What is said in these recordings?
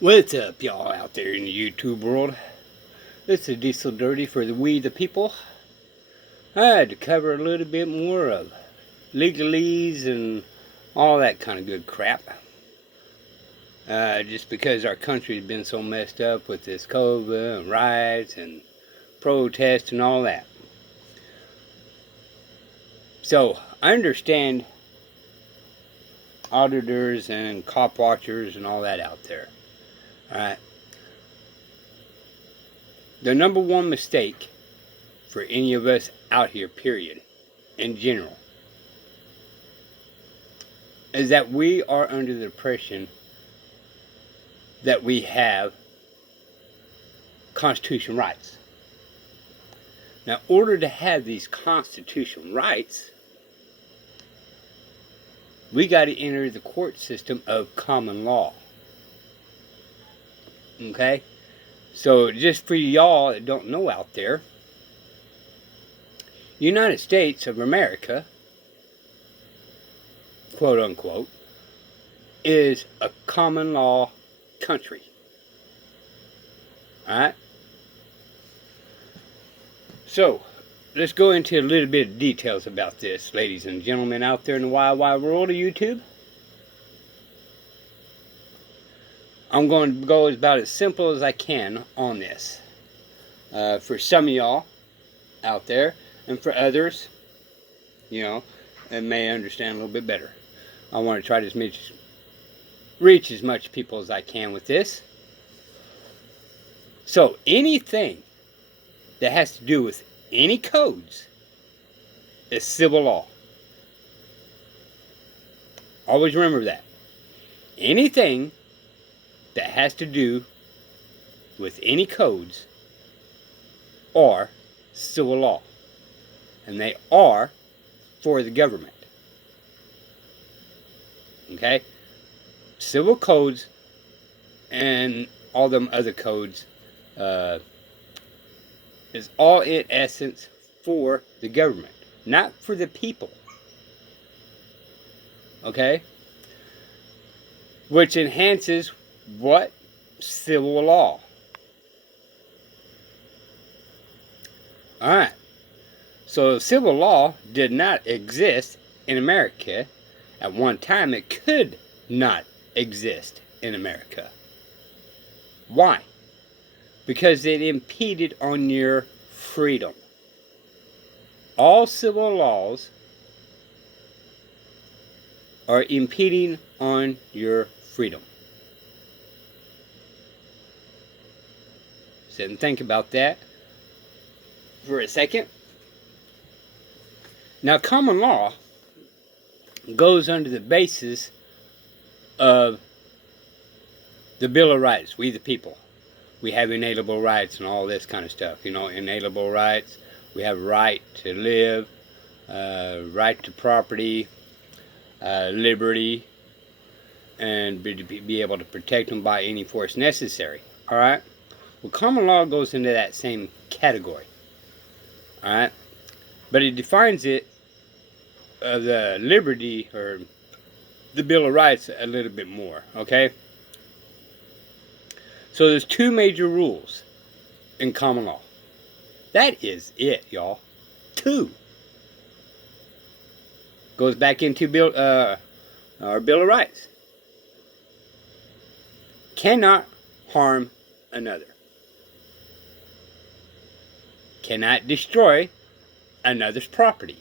What's up, y'all out there in the YouTube world? This is Diesel Dirty for We the People. I had to cover a little bit more of legalese and all that kind of good crap. Just because our country's been so messed up with this COVID and riots and protests and all that. So, I understand auditors and cop watchers and all that out there. Alright. The number one mistake for any of us out here, period, in general, is that we are under the impression that we have constitutional rights. Now, in order to have these constitutional rights, we got to enter the court system of common law. Okay? So, just for y'all that don't know out there, United States of America, quote unquote, is a common law country. Alright? So, let's go into a little bit of details about this, ladies and gentlemen out there in the wide, wide world of YouTube. I'm going to go about as simple as I can on this. For some of y'all out there, and for others, you know, that may understand a little bit better. I want to try to reach as much people as I can with this. So, anything that has to do with any codes is civil law. Always remember that. Anything that has to do with any codes are civil law. And they are for the government. Okay? Civil codes and all them other codes is all in essence for the government, not for the people. Okay? Which enhances what? Civil law. Alright. So civil law did not exist in America. At one time it could not exist in America. Why? Because it impeded on your freedom. All civil laws are impeding on your freedom. Sit and think about that for a second. Now, common law goes under the basis of the Bill of Rights, we the people. We have inalienable rights and all this kind of stuff. You know, inalienable rights. We have right to live, right to property, liberty, and be able to protect them by any force necessary. Alright? Well, common law goes into that same category. Alright? But it defines it, the liberty, or the Bill of Rights, a little bit more. Okay? So there's two major rules in common law. That is it, y'all. Two. Goes back into our Bill of Rights. Cannot harm another. Cannot destroy another's property.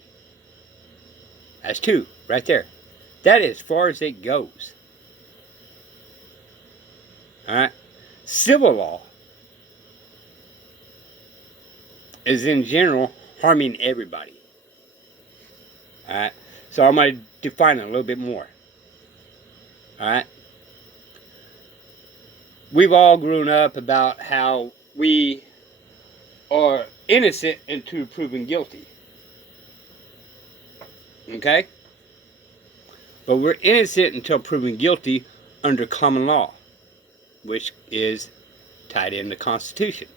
That's two, right there. That is as far as it goes. Alright? Civil law is in general harming everybody. Alright? So I'm going to define it a little bit more. Alright? We've all grown up about how we are innocent until proven guilty. Okay? But we're innocent until proven guilty under common law, which is tied in the Constitution.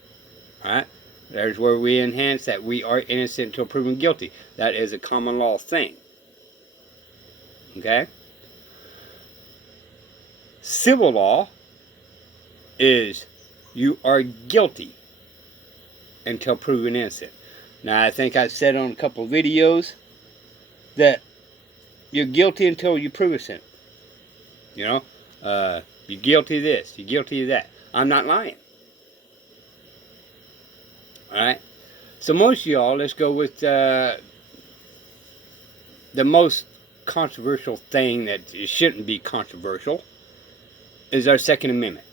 Alright? There's where we enhance that we are innocent until proven guilty. That is a common law thing. Okay? Civil law is you are guilty until proven innocent. Now, I think I said on a couple of videos that you're guilty until you prove innocent. You know, you're guilty of this, you're guilty of that. I'm not lying. Alright? So most of y'all, let's go with the most controversial thing that it shouldn't be controversial is our Second Amendment.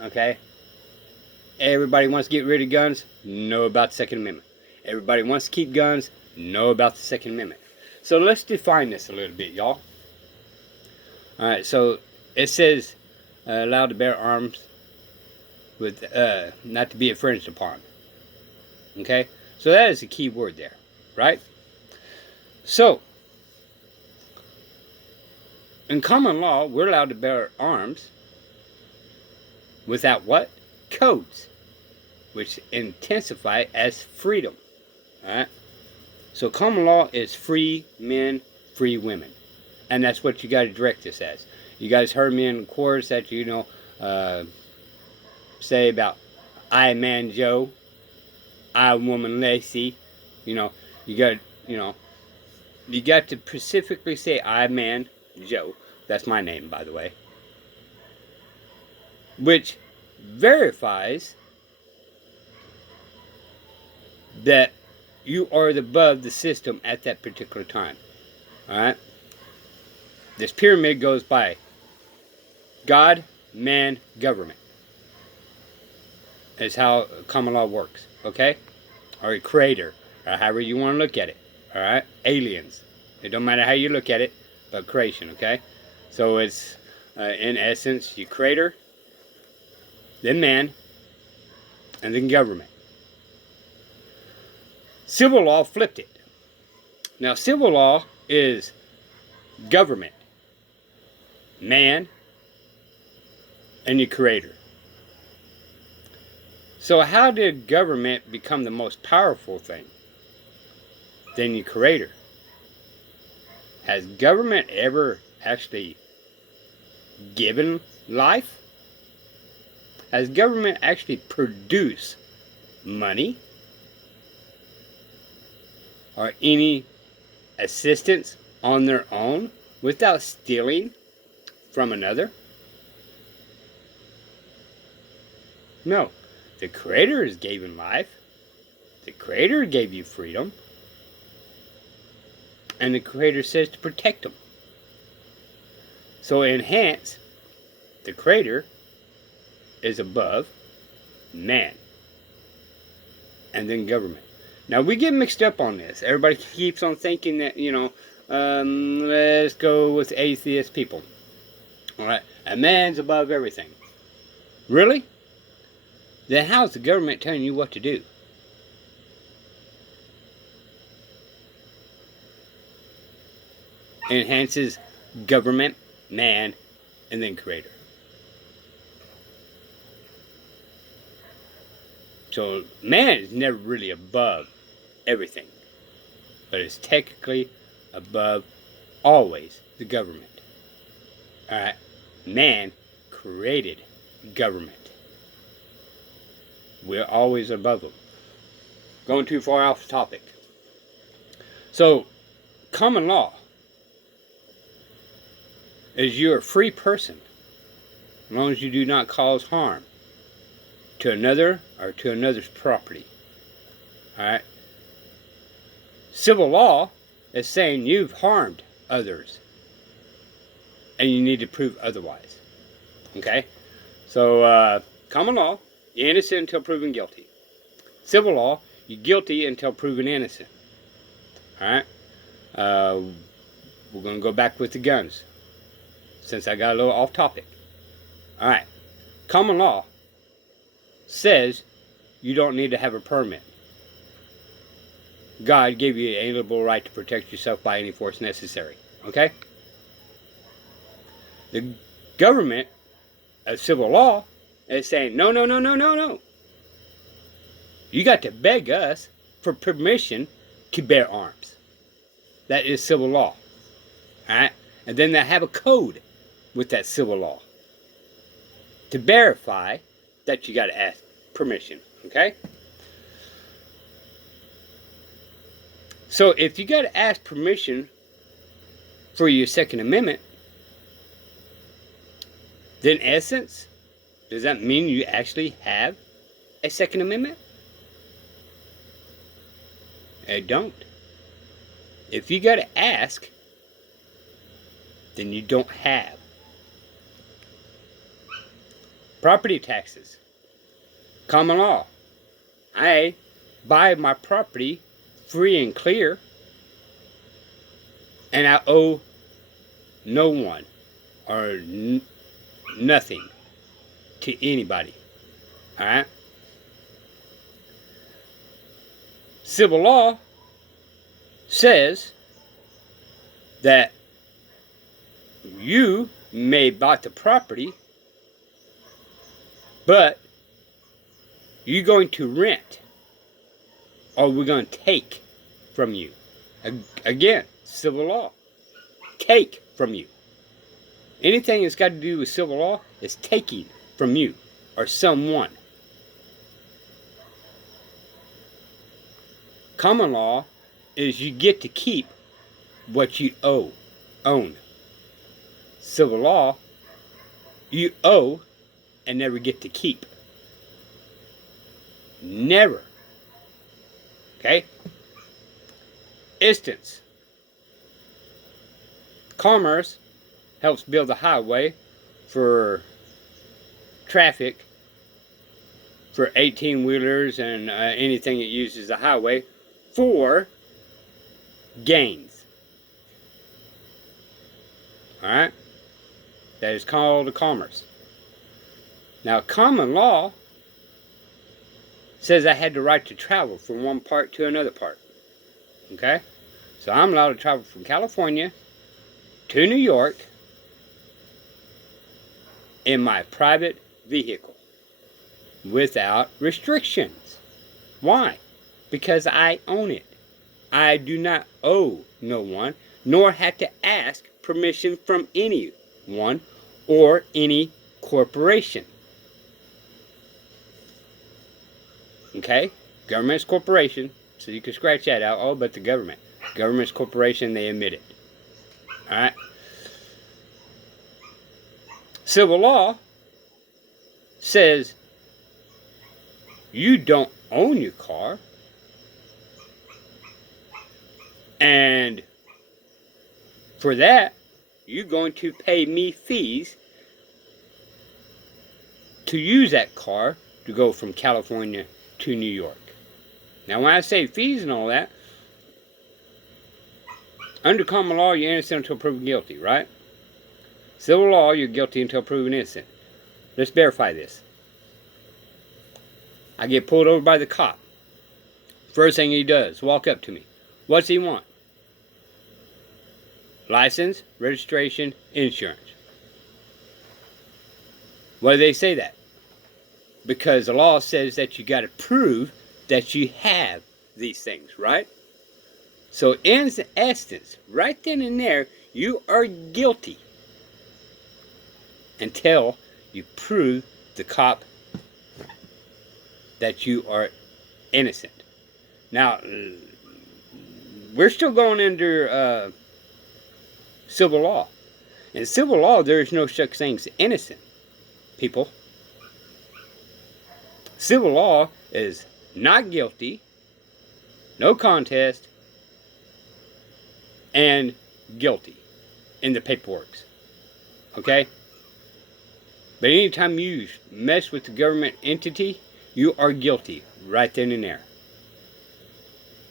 Okay? Everybody wants to get rid of guns, know about the Second Amendment. Everybody wants to keep guns, know about the Second Amendment. So let's define this a little bit, y'all. Alright, so it says allowed to bear arms with not to be infringed upon. Okay? So that is a key word there, right? So, in common law, we're allowed to bear arms without what? Codes, which intensify as freedom. Alright? So common law is free men, free women. And that's what you got to direct this as. You guys heard me in the chorus that, you know, say about I man Joe, I woman Lacey. You know, you got to specifically say I man Joe. That's my name, by the way. Which verifies that you are above the system at that particular time. Alright? This pyramid goes by God, man, government. Is how common law works. Okay? Or a creator. Or however you want to look at it. Alright? Aliens. It don't matter how you look at it, but creation. Okay? So it's, in essence, your creator, then man, and then government. Civil law flipped it. Now, civil law is government, man, and your creator. So how did government become the most powerful thing than your creator? Has government ever actually given life? Has government actually produced money? Or any assistance on their own without stealing from another? No. The Creator is giving life. The Creator gave you freedom. And the Creator says to protect them. So enhance, the Creator is above man. And then government. Now, we get mixed up on this. Everybody keeps on thinking that, you know, let's go with atheist people. Alright, a man's above everything. Really? Then how's the government telling you what to do? Enhances government, man, and then creator. So man is never really above everything, but it's technically above always the government. Alright, man created government. We're always above them. Going too far off the topic. So, common law is you're a free person as long as you do not cause harm to another or to another's property. Alright? Civil law is saying you've harmed others and you need to prove otherwise. Okay? So, common law, you're innocent until proven guilty. Civil law, you're guilty until proven innocent. Alright? We're going to go back with the guns, since I got a little off topic. Alright. Common law says you don't need to have a permit. God gave you an inalienable right to protect yourself by any force necessary. Okay? The government of civil law is saying, no, no, no, no, no, no. You got to beg us for permission to bear arms. That is civil law. Alright? And then they have a code with that civil law to verify that you got to ask permission. Okay? So if you got to ask permission for your Second Amendment, then in essence, does that mean you actually have a Second Amendment? It don't. If you got to ask, then you don't have. Property taxes. Common law. I buy my property free and clear, and I owe no one or nothing to anybody. Alright? Civil law says that you may buy the property, but you're going to rent, or we're going to take from you. Again, civil law. Take from you. Anything that's got to do with civil law is taking from you or someone. Common law is you get to keep what you own. Civil law, you owe and never get to keep. Never. Okay? Instance. Commerce helps build a highway for traffic for 18-wheelers and anything that uses the highway for gains. Alright? That is called a commerce. Now, common law says I had the right to travel from one part to another part. Okay? So I'm allowed to travel from California to New York in my private vehicle without restrictions. Why? Because I own it. I do not owe no one, nor have to ask permission from anyone or any corporation. Okay? Government's corporation, so you can scratch that out. Oh, but the government. Government's corporation, they admit it. Alright? Civil law says you don't own your car, and for that, you're going to pay me fees to use that car to go from California to New York. Now, when I say fees and all that, under common law, you're innocent until proven guilty, right? Civil law, you're guilty until proven innocent. Let's verify this. I get pulled over by the cop. First thing he does, walk up to me. What's he want? License, registration, insurance. Why do they say that? Because the law says that you got to prove that you have these things, right? So in essence, right then and there, you are guilty until you prove the cop that you are innocent. Now, we're still going under civil law. In civil law, there is no such thing as innocent people. Civil law is not guilty, no contest, and guilty in the paperwork. Okay? But anytime you mess with the government entity, you are guilty right then and there.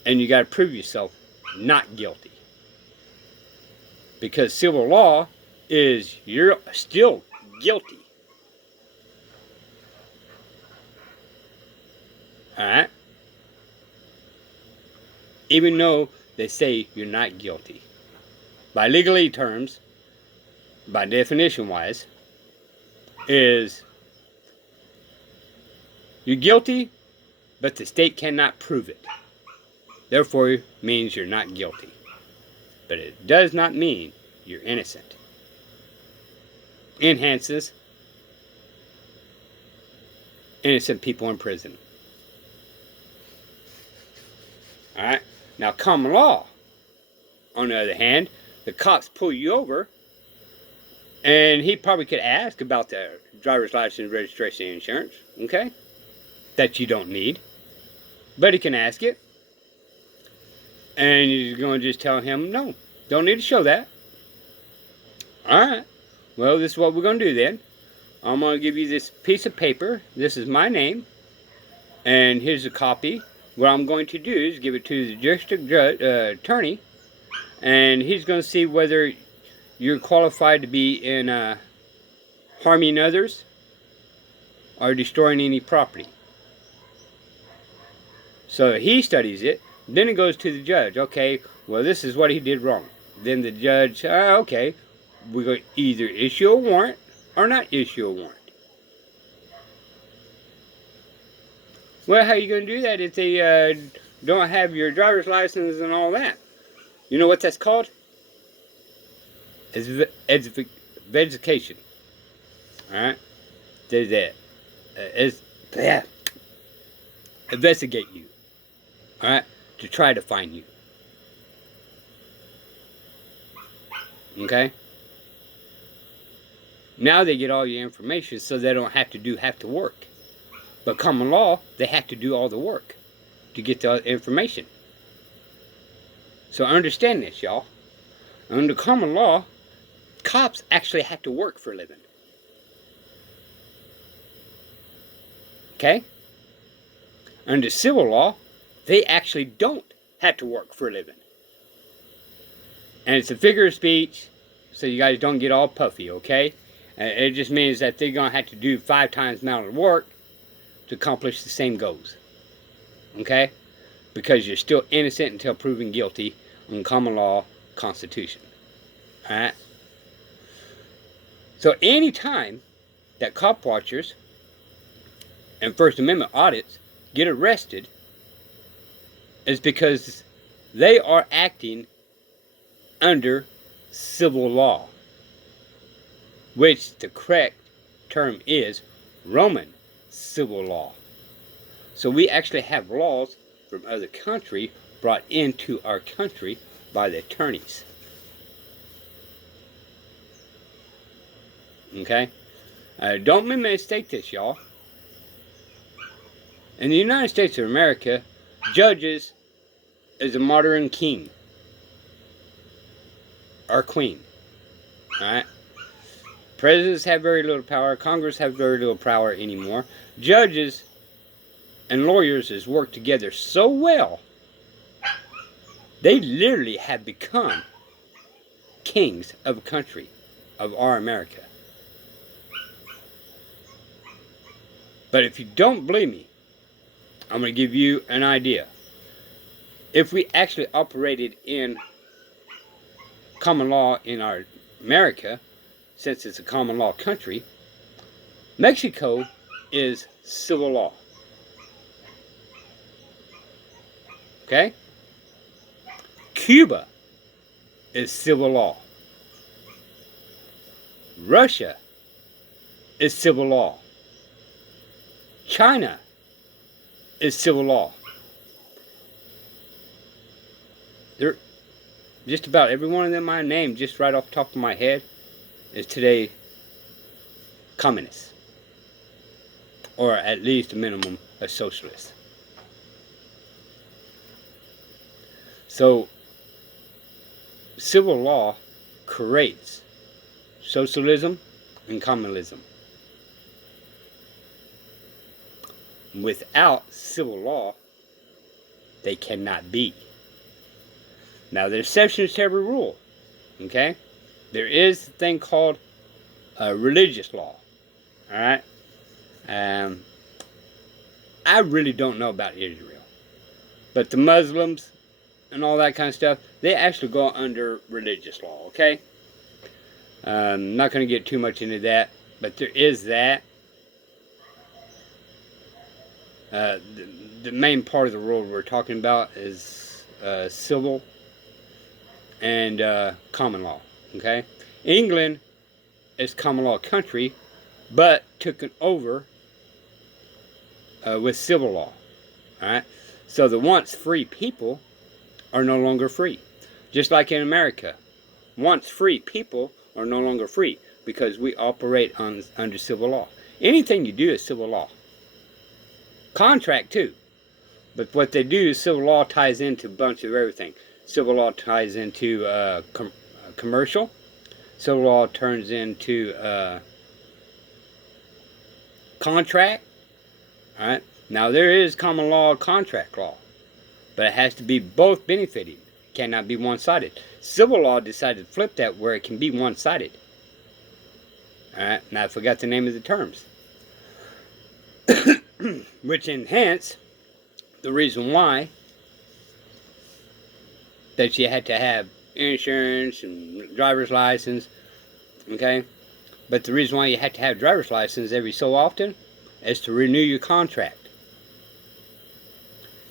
And you got to prove yourself not guilty. Because civil law is you're still guilty. Alright? Even though they say you're not guilty. By legally terms, by definition wise, is you're guilty, but the state cannot prove it. Therefore, it means you're not guilty. But it does not mean you're innocent. Enhances innocent people in prison. Alright? Now, common law, on the other hand, the cops pull you over, and he probably could ask about the driver's license, registration, and insurance, okay? That you don't need. But he can ask it. And you're going to just tell him, no, don't need to show that. Alright, well, this is what we're going to do then. I'm going to give you this piece of paper. This is my name. And here's a copy. What I'm going to do is give it to the district attorney. And he's going to see whether you're qualified to be in harming others or destroying any property. So he studies it. Then it goes to the judge. Okay, well, this is what he did wrong. Then the judge, okay, we're going to either issue a warrant or not issue a warrant. Well, how are you going to do that if they don't have your driver's license and all that? You know what that's called? It's education. Alright? There's that. Investigate you. Alright? To try to find you. Okay? Now they get all your information so they don't have to do half the work. But common law, they have to do all the work to get the information. So understand this, y'all. Under common law, cops actually have to work for a living. Okay? Under civil law, they actually don't have to work for a living. And it's a figure of speech, so you guys don't get all puffy, okay? It just means that they're going to have to do 5 times the amount of work to accomplish the same goals. Okay? Because you're still innocent until proven guilty on common law constitution. Alright? So any time that cop watchers and First Amendment audits get arrested is because they are acting under civil law, which the correct term is Roman civil law. So we actually have laws from other countries brought into our country by the attorneys. Okay? Don't mistake this, y'all. In the United States of America, judges is a modern king or queen. Alright? Presidents have very little power. Congress have very little power anymore. Judges and lawyers has worked together so well, they literally have become kings of a country, of our America. But if you don't believe me, I'm going to give you an idea. If we actually operated in common law in our America, since it's a common law country, Mexico is civil law. Okay? Cuba is civil law. Russia is civil law. China is civil law. They're just about every one of them I named, just right off the top of my head, is today communist, or at least a minimum a socialist. So civil law creates socialism and communism. Without civil law, they cannot be. Now, there's exceptions to every rule. Okay? There is a thing called religious law. Alright? I really don't know about Israel. But the Muslims and all that kind of stuff, they actually go under religious law. Okay? I'm not going to get too much into that. But there is that. The main part of the world we're talking about is civil and common law. Okay, England is common law country, but took it over with civil law. All right. So the once free people are no longer free, just like in America. Once free people are no longer free because we operate under civil law. Anything you do is civil law. Contract too. But what they do is civil law ties into a bunch of everything. Civil law ties into commercial. Civil law turns into contract. All right. Now there is common law, contract law, but it has to be both benefiting. It cannot be one-sided. Civil law decided to flip that where it can be one-sided. All right. Now I forgot the name of the terms, which enhance the reason why that you had to have insurance and driver's license, okay? But the reason why you had to have driver's license every so often is to renew your contract.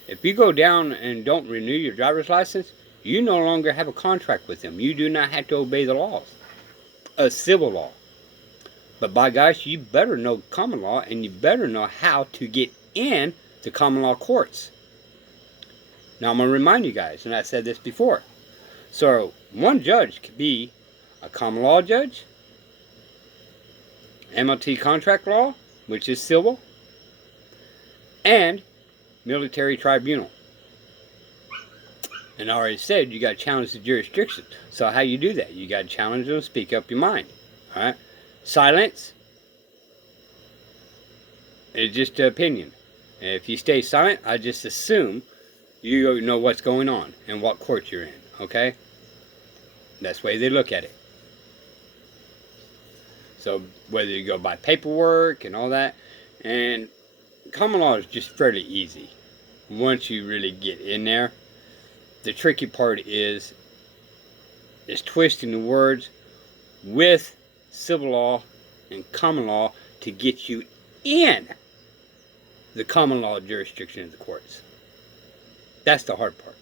If you go down and don't renew your driver's license, you no longer have a contract with them. You do not have to obey the laws of civil law. But by gosh, you better know common law, and you better know how to get in the common law courts. Now I'm going to remind you guys, and I said this before. So one judge could be a common law judge, MLT contract law, which is civil, and military tribunal. And I already said you got to challenge the jurisdiction. So how you do that? You got to challenge them, speak up your mind. All right. Silence is just an opinion. If you stay silent, I just assume you know what's going on and what court you're in. Okay. That's the way they look at it. So whether you go by paperwork and all that, and common law is just fairly easy once you really get in there. The tricky part is twisting the words with civil law and common law to get you in the common law jurisdiction of the courts. That's the hard part.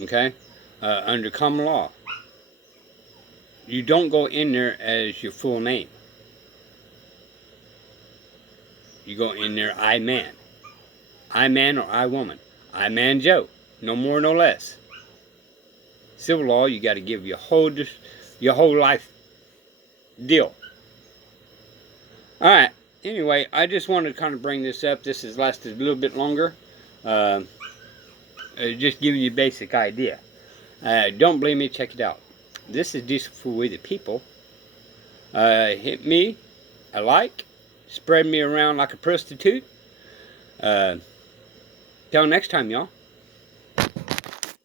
Okay? Under common law, you don't go in there as your full name. You go in there, I man. I man or I woman. I man Joe. No more, no less. Civil law, you got to give your whole life deal. All right. Anyway, I just wanted to kind of bring this up. This has lasted a little bit longer. Just giving you a basic idea. Don't believe me? Check it out. This is Diesel for We the People. Hit me a like. Spread me around like a prostitute. Till next time, y'all.